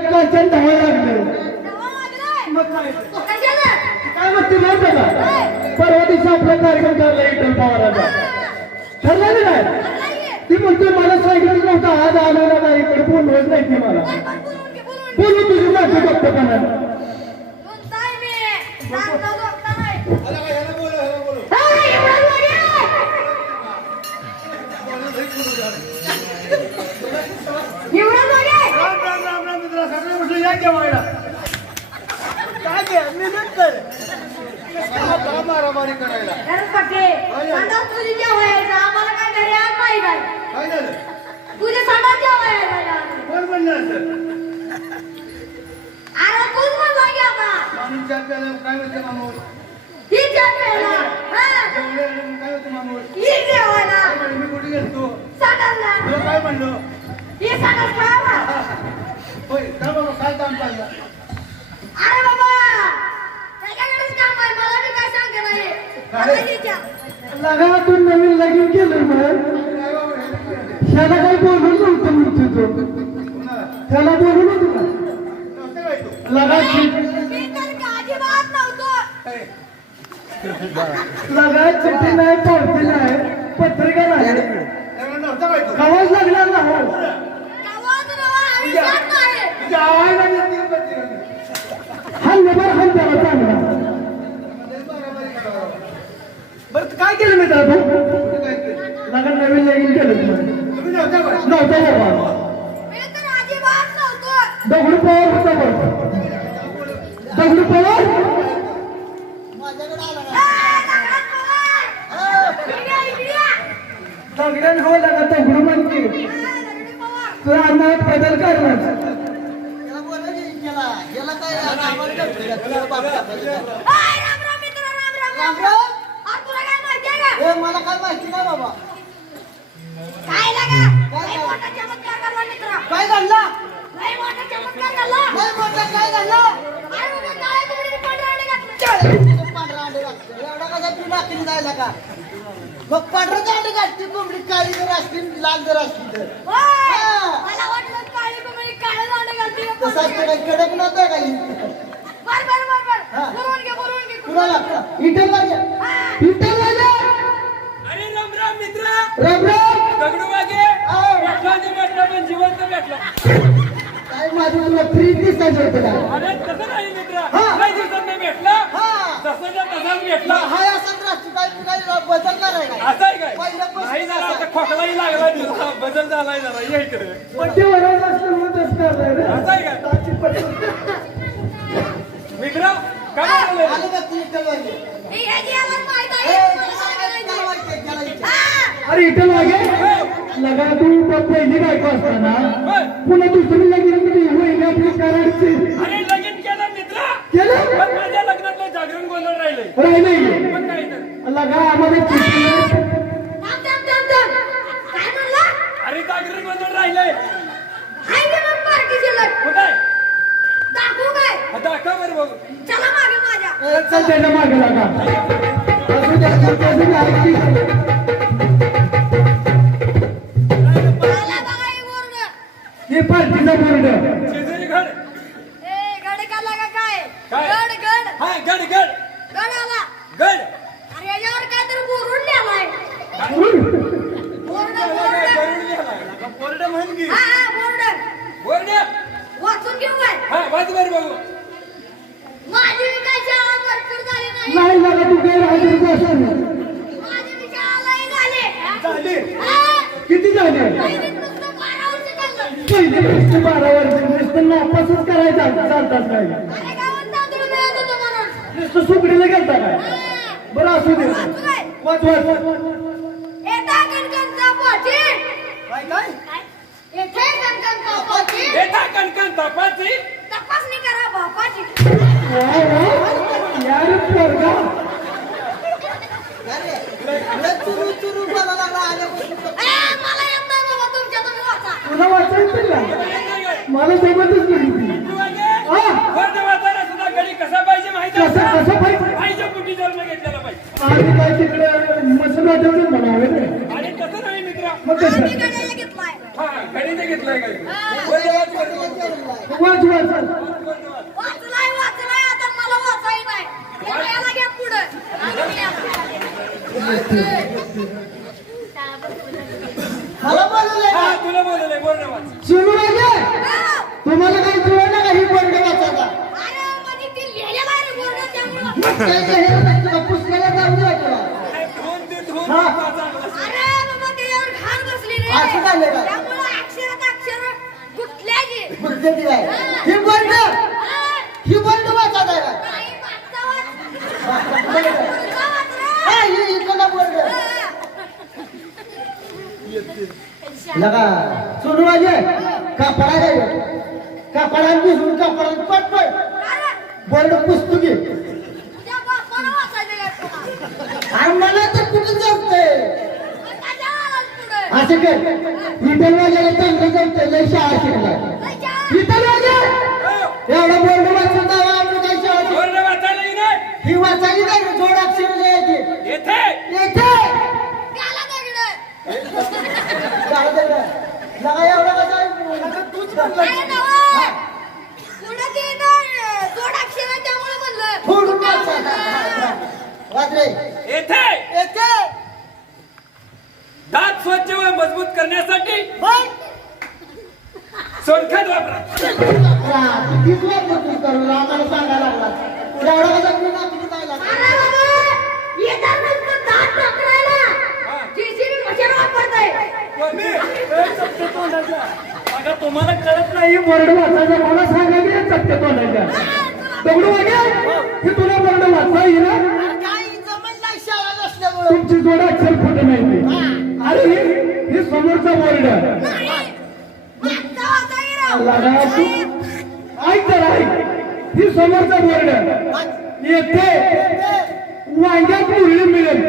कांचन धावा लागलं. मग काय? म्हणते माहिती का? परवा दिवशी आपला कार्यक्रम ठरला इटल पवाराचा काय? नाहीये. ती म्हणते मला सांगितलं नव्हतं आज आलेला नाही इकडे बोलवत नाही ती मला. बोलू तुझी माझी बघतो जेवायला काय घे मिनिट कर का मारामारी करायला पटे, सांगा तुझी जेवायचं. आम्हाला काय घरी आज. काय झालं जेवायला. कोण म्हणलं असं अरे तूच म्हणला की आता. माणूस प्यायला काय म्हणते माणूस ही जेवायला. हा? जेवढे काय होते माणूस ही जेवायला. काय मी कुठे गेलतो. तुला काय म्हणलं ही सांगाल खावा. होय काय बाबा काय काम चाललं अरे बाबा त्याच्याकडेच काम आहे? मला बी काय सांगते नाही. आता विचार. लगा तू नवीन लगीन केलं मग काय बाबा हे. त्याला काही बोलून नव्हतं म्हणतो तो त्याला बोलू नव्हतं का नव्हतं काय तू? लगा मी तर अजिबात नव्हतो. काय? लगा चिठ्ठी नाही पावती नाही पत्रिका नाही. त्याला नव्हतं काय तू? आवाज लागला ना हो? गावात नवा नाही तुझ्या आवायला मी तीन पत्ते होते. हा नंबर हा त्याला चांगला. बरं काय केलं मी त्याला तू कुठे काय केलं? लगा नवीन लगीन केलं नव्हता बाबा दगडू पवार होता बरं दगडू पवार. दगड्यान हो लगा दगडू. तुला अन्नात बदल करणार मग पांढरं अंडे घालते कोंबडी काळी जर असतील लाल जर असतील तर. हा. मला वाटलं काळी कोंबडी काळे अंडे घालते का तसं पांढरे? कडक कडक नव्हतं काही बर बर बर बर. हा. बोलवून घे बोलवून घे कुणाला इथं लागे हा. इथं लागे अरे राम राम मित्र. राम राम. आओ. भेटला ते भेटला पण जिवंत भेटला. काय माझं तुला फ्री दिसायचं होतं का अरे तसं नाही मित्र हा. काही दिवसात नाही भेटला हा तसं तसाच भेटला हाय असं राष्ट्र काय तू काय बदलणार आहे काय असं आहे काय पहिल्यापासून नाही खोकलाही लागला तुझा बदल झालाय जरा. ये इकडे. पण ते वडायचं असतं म्हणून तसं करताय रे. असं आहे काय. मित्र आलं का तू इकडं वागे? हे आम्हाला माहीत आहे. माहिती आहे. हा. अरे लागे लगा तू प- पहिली बायको असताना. पुन्हा दुसरी लगीन किती? होईल आपली कराडची? अरे लगीन केलं मित्र. केलं? पण माझ्या लग्नातलं जागरण गोंधळ राहिले राहिले पण काय तर. लगा आम्हाला चिठ्ठी अरे जागरण गोंधळ राहिले हाय की मग दाखवू बरं बघू. चला त्याच्या लागा. असू द्या, असू द्या, असू द्या, ऐक की. मला बघा हे बोर्ड. हे पार्टीचा बोर्ड झाली? किती झाले. पहिले नुसते बारा वर्ष नुसतं नापासच करायचा चालतात काय? नुसतं सुकडीला गेलता काय. बरं असू दे. वाचू. काय? काय. येता कणकण तापाची तपासणी करा बापाची. यार पोरगा अरे, लय चुरू चुरू बोलायला लागला आल्यापासून तर. ए, मला येत नाही बाबा तुमच्या तुम्ही वाचा तुला वाचायचं का मला जमतच नाही. हा. कसा पाहिजे माहिती कसं? कसं पाहिजे? जन्म घेतलेला पाहिजे. आणि काय तिकडे मसला तेवढं म्हणावे आणि तसं नाही मित्र? मग कसं? घेतलाय. बोल, वाच, वाच, वाचलाय हे पुढं आणि या. मला बोलवलंय हा का? तुला बोलवलंय बोल ना वाच शिवू राजे हो. तुम्हाला काही जुळलं का ही बोर्ड वाचायला अरे म्हणजे ते लिहिलेलं आहे रे बोर्डावर त्यामुळं. काय काय हे नाही तुला पुस्तकाला जाऊ दे तुला धुवून ते धुवून हा. वाचा. अरे बाबा त्याच्यावर घाण बसली रे असं झालं का? त्यामुळं अक्षरात ही ही आहे का लगा सुनू माझे कापडा काय कापडा भिजून कापडा पट पट बोर्ड पुस्तकी तुझ्या बापानं वाचायचं का तुला? आणि मला तर कुठे जमतंय पुढं? असं काय विठ्ठल वाजायला चांगलं जमतंय लय शाळा शिकला. विठ्ठल वाजे. एवढा बोर्ड वाचून जावा काय शाळा शिकलो. वाचायला नाही ही वाचायची नाही रे, जोड अक्षर लिहायची येथे येथे. झालं काय? लगा एवढा कसा तूच म्हणला. फोडून वाचा. येथे येते. दात स्वच्छ व मजबूत करण्यासाठी. सोनखत वापरा. अगं तुम्हाला कळत नाही बोर्ड वाचायचं मला सांगा की चपटे तोंडाच्या? दगडू वागे हे. तुला बोर्ड वाचता येईल ना? काही जमत नाही शाळा नसल्यामुळं तुमची जोड अक्षर खोट नाही अरे हे समोरचा बोर्ड ऐक तर ऐक. ही समोरचा बोर्ड येथे वांग्यात मुरळी मिळेल.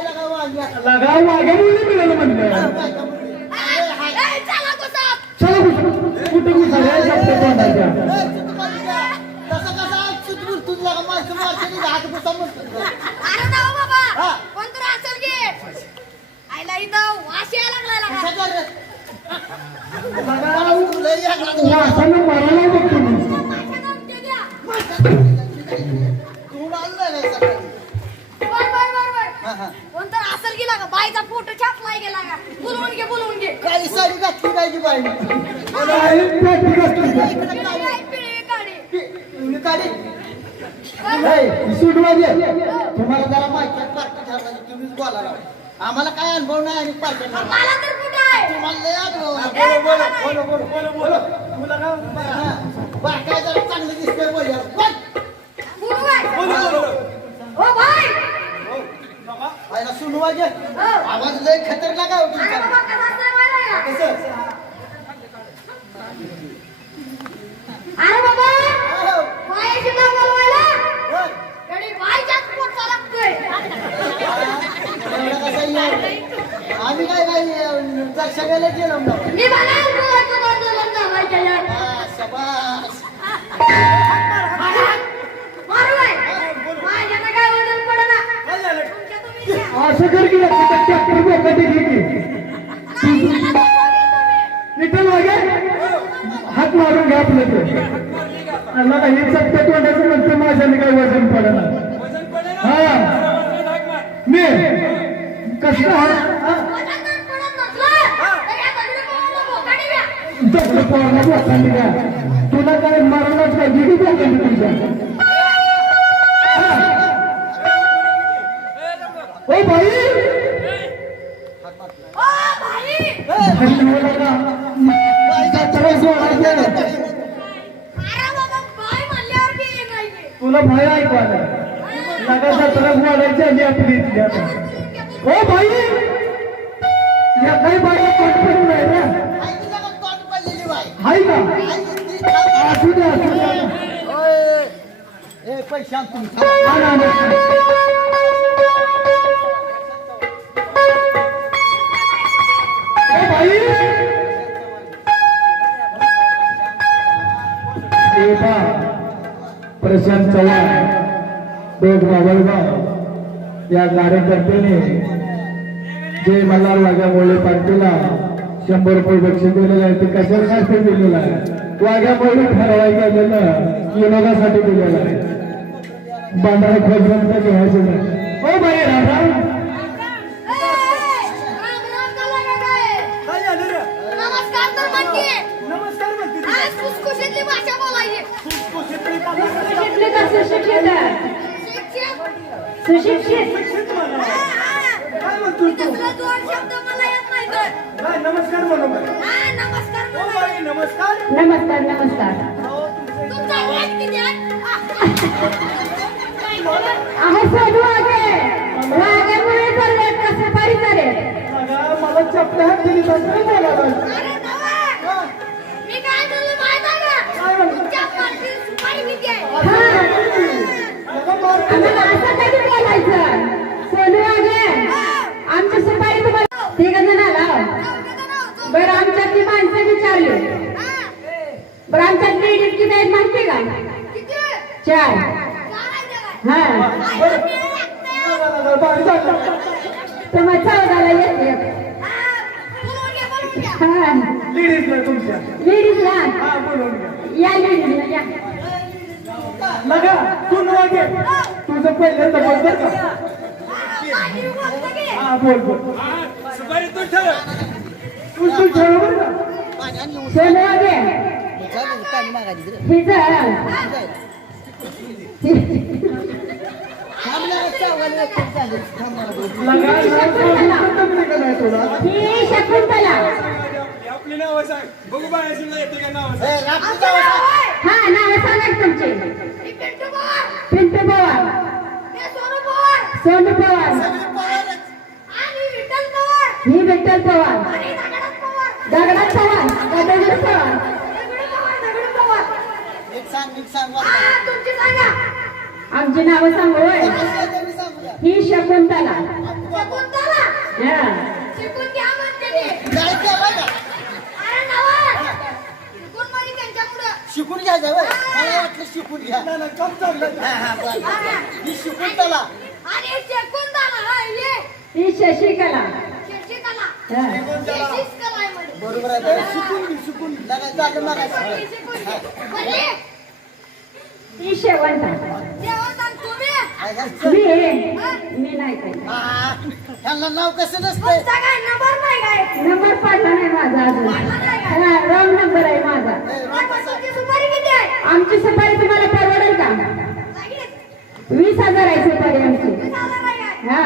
लगा वांग्यात. वाघ्या मुरळी मिळेल म्हणलं. चला कुठे कुठे कुठं अरे जाऊ बाबा. हा. कोणतरी असेल की. आईला इथं वास यायला लागलाय लगा. कशा कर रे? मला उठलंय या गाडीवर. वासानं मारायला बघतो मी माझ्या गावच्या द्या. तू आणलं नाही सकाळी. बर, बर, बर, बर. कोणतरी असेल की लागा बाईचा फोटो छापलाय गेला का बोलवून घे बोलवून घे काळी साडी घातली की बाई पिळी काढी नाही, सूट तुम्हाला जरा माहिती आहे पार्टी ठरवायची तुम्हीच बोला राव. आम्हाला काय अनुभव नाही आणि पार्टी ठरवायची. मला तर कुठं आहे तुम्हाला लय अनुभव आहे. बोलो, मला नाही. बोलो, बोलो, बोलो, बोलो. तुला काय हा. बारकाय जरा चांगलं दिसतंय बोल यार. बोल. बोलू काय? ओ भाई आयला सुनू वाजे. हो. आवाज लय खतरनाक आहे हो अरे तुमचा. बाबा कसा असतोय माहिती आहे कसं? का? अरे बाबा हो. नाव आम्ही काय काय दर्शकाला गेलो हा, शाबास. असं कर की ट्रॅक्टर बोका टेकली की. नाही, याला दाखवा तुम्ही. विठ्ठल वागे हात मारून घ्या. आपलं ते हे चपटे तोंडाचं म्हणतो माझ्याने काय वजन पडणार मी. कसं हा वजन जर पडत नसलं, तर या दगडी कोणाला बोकाडी द्या. चपटे पोराला बोकांडी का तुला काय मरणाच काय दिली बोकांडी तुझ्या. ओ भाई नाही बी. तुला भय ऐकवायला लगा आली आपली ओ भाई या काही बाईला कॉन्फिडन्स नाही ना आई तुला पडलेली बाई? हाय का? असू दे असू दे. ओय. ए, पैसे ओ भाई प्रशांत चव्हाण. दोघ बाबळगाव या कार्यकर्त्याने जे मल्हार वाघ्या मोळे पाटीला शंभर रुपये बक्षीस दिलेलं आहे ते कशासाठी दिलेलं आहे वाघ्या वाघ्यामुळे ठरवायला गेलेलं विनोदासाठी दिलेलं आहे बांधडा खोजून घ्यायचं नाही हो बाई रामराम काय झालं रे नमस्कार काय म्हणतोय तू? दुसरा दोन शब्द मला येत नाही तर काय नमस्कार म्हणू. हा नमस्कार. बाई नमस्कार. नमस्कार नमस्कार. अहो, तुमचं आहे? अहो सोनू वागे कसं बघा, मला चपल्या हात दिली तसं बोलायला लगा तू नवा घे. तुझं पहिलं तर बघ का हा, बोल बोल. सुपारी तू ठेव तू तू ठेव बरं का लगा तुला ही शकुंतला. आपली नावं सांग. बघू बाळाशीला येते का नावं सांग? नाव. हा नाव सांगा तुमचे मी पिंटू पवार. पिंटू पवार मी सोनू पवार. सोनू पवार सगळे पवारच. आणि विठ्ठल पवार. ही विठ्ठल पवार. दगडात पवार दगड पवार हा. आमची नावं सांगू. ही शकुंतला शिकून घ्या म्हणजे त्यांच्यापुढं. शिकून घ्यायचं होय. मला वाटलं शिकून घ्या हा, हा. हा. ही शिकून ये. ही शशिकला. हा. बरोबर आहे. लागायचं लागायचं ही. ही शेवंता? मी. मी नाही हा, नाव कसं काय? नंबर नाही काय? नंबर पाठवा नाही माझा अजून हा रॉंग नंबर आहे माझा ए, पण रोज कसं? तुमची सुपारी किती आहे आमची सफारी तुम्हाला परवडेल का सांगितलं. वीस हजार आहे सफारी आमची वीस हजार आहे काय? हा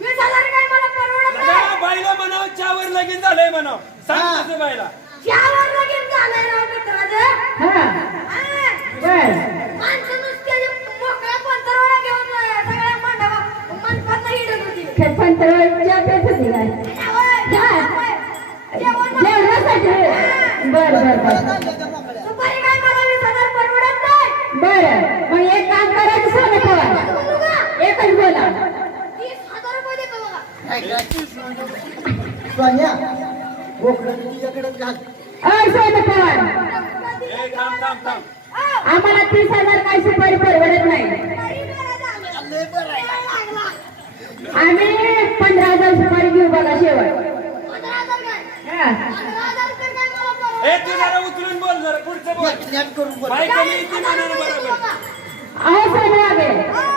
वीस हजार काय मला परवडत नाही. लगा, बाईला म्हणाव चावर लगीन झालंय म्हणाव हा. बाईला ज्यावर लगीन झालंय राव मित्राचं. हा हा. बर माणसं नुसते मोकळ्या पंतरवळ्या घेऊन सगळ्या मंडपा- मंडपातनं हिंडत होती. पंतप्रधानच्या पेच होती काय त्यावर जेवण जेवणासाठी बर बर बर चाललंय त्या मोकळ्या. सुपारी काय मला वीस हजार परवडत नाही. बर मग एक काम करायचं सोनं पवार? एकच बोला तीस हजार रुपये देतो बघा. काय करायचं? सोन्या आम्हाला तीस हजार काय सुपारी परवडत नाही. आम्ही पंधरा हजार सुपारी घेऊ बघा शेवट. उचलून बोल जरा पुढचं बोल. अहो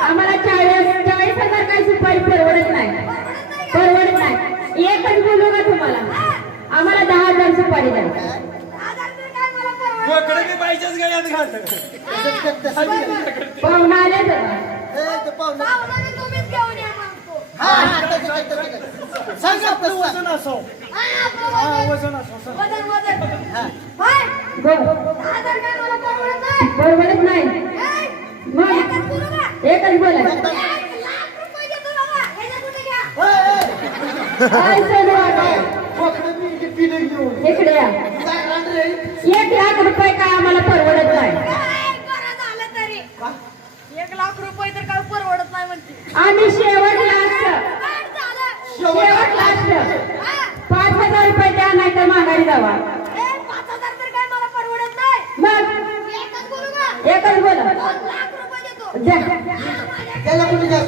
आम्हाला चाळीस चाळीस हजार काय सुपारी परवडत नाही. परवडत नाही का? परवडत नाही. एकच बोलू का तुम्हाला? आम्हाला दहा हजार सुपारी द्या बोकडे मी बाईच्याच गळ्यात कर. पाहुणा आले तर ए, ते पाहुणं. पाहुणा बी तुम्हीच घेऊन या म्हणतो. हा, हा, तसं कर, तसं कर. सांग आपलं आपलं सांग. वजन असो हा, आपलं हा वजन. वजन असो सांग. वजन, वजन. हा. होय? बोल दहा हजार काय मला परवडत नाही. मग एकच बोलू बोला एक लाख रुपये काय घेऊन. इकडे या? एक लाख रुपये आम्हाला परवडत नाही. काय बरं झालं तरी. एक लाख रुपये तर काय परवडत नाही म्हणते. आम्ही शेवट लास्ट. काय झालं? शेवट लास्ट. हा? पाच हजार रुपये द्या नाही तर माघारी जावा. ए, पाच हजार तर काय मला परवडत नाही. मग? एकच बोलू का? एकच बोला. दोन लाख रुपये देतो. द्या. माझ्या- त्याला कुठे घ्या?